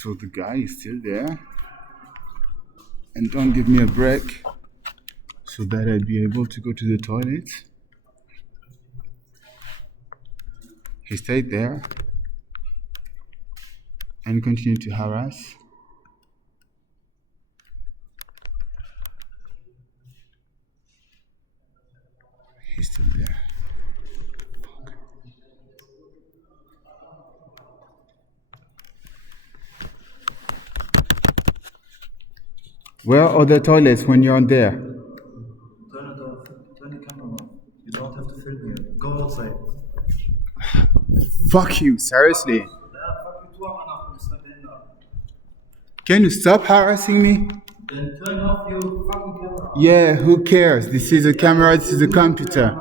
So the guy is still there and don't give me a break so that I'd be able to go to the toilet. He stayed there and continued to harass. He's still there. Where are the toilets when you're on there? Turn it off. Turn the camera off. You don't have to film here. Go outside. Fuck you, seriously. Can you stop harassing me? Then turn off your fucking camera. Yeah, who cares? This is a camera, this is a computer.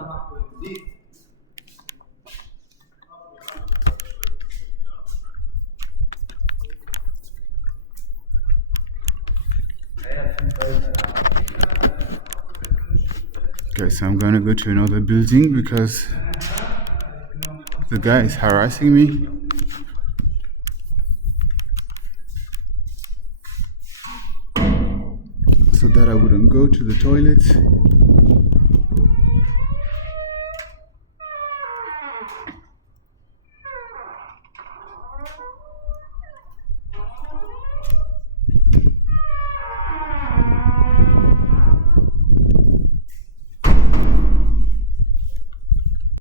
Okay, so I'm gonna go to another building because the guy is harassing me. So that I wouldn't go to the toilet.